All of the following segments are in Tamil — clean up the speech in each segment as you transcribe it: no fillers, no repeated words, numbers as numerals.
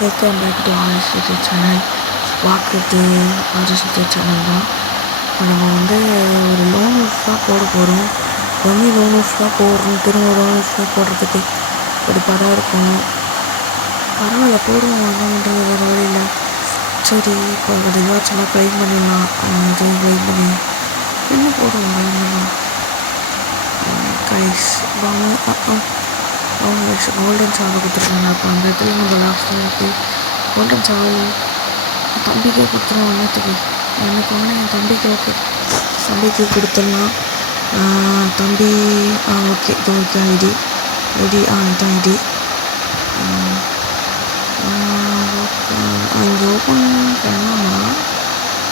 Welcome back to RS YouTube channel. பார்க்குறது ஆர்எஸ் யூடியூப் சேனல் தான். இப்போ நம்ம ஒரு லோன் தான் போட போகிறோம். எப்போவுமே லோன் தான் போடுறோம். திரும்ப லோன் போடுறதுக்கு கடுப்பாக தான் இருக்கும். பரவாயில்ல போடுவோம், என்னன்றது வேறு வழியில். சரி, இப்போ அதை ஏதாச்சும் க்ளைம் பண்ணிடலாம். இது க்ளைம் பண்ணி என்ன போடுவோம் க்ளைம் கைஸ் வாங்க. அவங்க கோல்டன் சாவல் கொடுத்துருக்காங்க. அப்போ அந்த இடத்துல நம்ம லாஸ்ட் எனக்கு கோல்டன் சாவல் தம்பிக்கே கொடுத்துருவோம். அன்னத்துக்கு எனக்கு என் தம்பிக்கு ஓகே, தம்பிக்கு கொடுத்துடலாம். தம்பி ஓகே, இது ஓகே. ஐடி இதான் ஐடி. இங்கே ஓப்பன் பண்ணாமா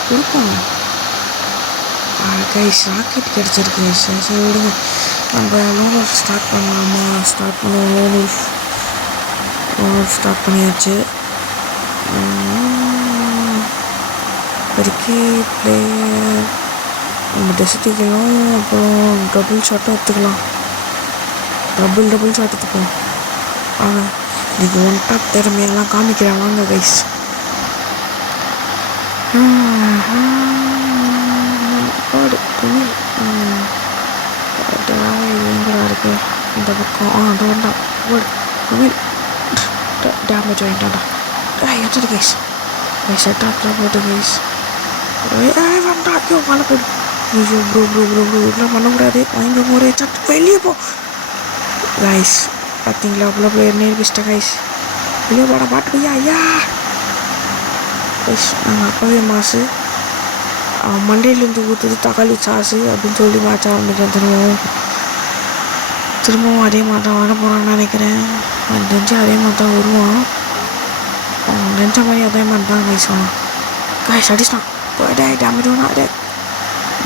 கொடுப்போம். கைஸ் ராக்கெட் கிடச்சிருக்கு. சரி விடுங்க, நம்ம லோன் ஸ்டார்ட் பண்ணலாமா? ஸ்டார்ட் பண்ணுவோம். லோன் ஸ்டார்ட் பண்ணியாச்சு. இப்போதைக்கு பிளேயர் நம்ம டெசிட்டிக்கலாம். அப்புறம் டபுள் ஷாட்டும் எடுத்துக்கலாம். டபுள் ஷாட் எடுத்துப்போம். வாங்க, இன்றைக்கி ஒன் டாப் திறமையெல்லாம் காமிக்கிறேன். வாங்க கைஸ். பாடு துணி எங்கடா இருக்கு? இந்த பக்கம் அது வேண்டாம். ஓடு துணி டேமேஜ் வாங்கிட்டான்டா. எடுத்துட்டு கைஸ். செட்டாப்லாம் போட்டு கைஸ். வேண்டாம், ஐயோ மழை போய்டும். ஐயோ ப்ரோ இதெல்லாம் பண்ணக்கூடாது. வாங்க ஒரே சட்டு வெளியே போ கைஸ். பார்த்தீங்களா அவ்வளோ பிளேயர் நேர்பிச்சிட்டேன் கைஸ். வெளியே போட மாட்டேயா ஐயா கைஸ். நாங்கள் அப்போவே மாசு மண்டையிலேருந்து ஊற்றுது தக்காளி சாசு அப்படின்னு சொல்லி மாற்ற ஆரம்பிக்கிறேன். திரும்பவும் அதே மாதிரி தான் வர போகிறான்னு நினைக்கிறேன். எனக்கு தெரிஞ்சு அதே மாதிரி தான் வருவான். நினச்ச மாதிரி அதே மாதிரி தான் கைஸ்வான். கைஸ் அடிச்சிட்டான். டேமேஜ் வேணா அதே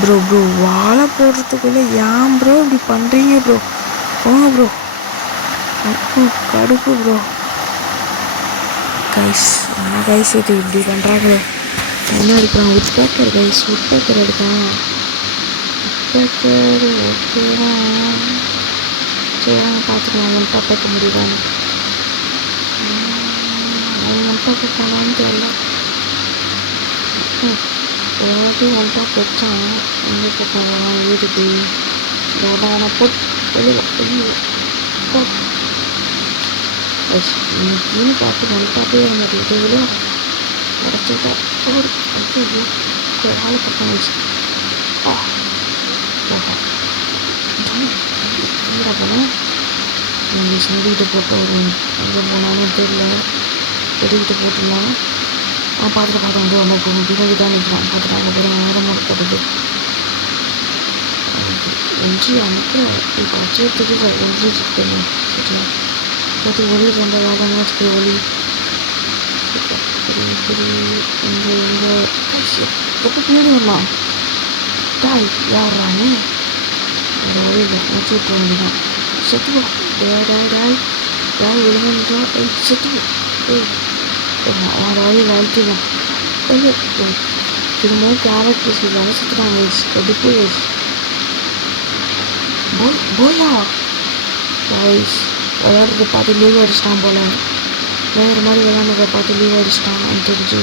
ப்ரோ வாழை போடுறதுக்குள்ளே ஏன் ப்ரோ இப்படி பண்ணுறீங்க ப்ரோ? போங்க ப்ரோ, கடுப்பு ப்ரோ. கைஸ் கைஸ் இது இப்படி பண்ணுறாங்க. என்ன எடுக்கிறான்? உட்பேக்கர் கைஸ், உட்பேக்கர் எடுக்கான். உட்பேக்கர் ஓகேவா? சரி வாங்க பார்த்துக்கலாம். ஒன் டாப் வைக்க முடியுதான்னு. அவன் ஒன் டாப் வைப்பானான்னு தெரியல. ஏதாவது ஒன் டாப் வச்சான். எங்கே பக்கம் வீட்டுக்கு அவனை போட்டு வெளியில் இன்னும் பார்த்து ஒன் டாப்பே இருந்தது. இது விட உடச்சிட்டா ஒரு ஆளை பக்கம் வச்சு எங்கடா போனோம்? நீங்கள் சொல்லிக்கிட்டு போட்டு வருவோம். எங்கே போனாலும் தெரியல. எடுக்கிட்டு போட்டுடலாம். பார்த்துட்டு வந்து ரொம்ப போகணும். பின்னாடி தான் நிற்கிறான். பார்த்துட்டு அங்கே போகிற நேரமாக போட்டுது. என்ட்ரி அனுப்ப இப்போ வச்சே தெரியல. என்ட்ரி செக் பண்ணி சரியா பார்த்து ஒளி ரொம்ப வேலை வச்சுக்க ஒளி. சரி இங்கே எப்போ பின்னாடி வரலாம்? டாய் யாரானே வேறு வழியில் வச்சு விட்டு வேண்டியதான். செத்துப்போ டாய் விழுந்தா செத்துப்போ. வேறு வழியில் அழுத்திடும். திரும்பவும் கேரக்டர்ஸ் இல்லாமல் சுற்றுறாங்க வயசு கடுப்பு வயசு. போயா வயசு விளையாடுறத பார்த்து லீவ் அடிச்சிட்டான் போல். வேறு மாதிரி விளையாடுறத பார்த்து லீவ் அடிச்சிட்டான். எனக்கு தெரிஞ்சு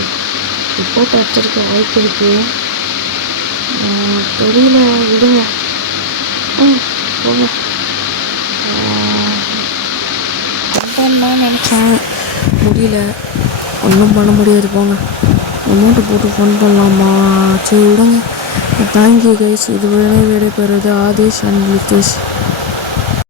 ரிப்போர்ட் அடிச்சிருக்க வாய்ப்பு இருக்குது. தெரியல, விடுங்க. போங்க. பண்ணலான்னு நினச்சேன், முடியல. ஒன்றும் பண்ண முடியாது. போங்க, அமௌண்ட்டை போட்டு ஃபன் பண்ணலாமா? சரி விடுங்க. Thank you guys. இது விடைபெறுவது ஆதேஷ் அண்ட் லித்தேஷ்.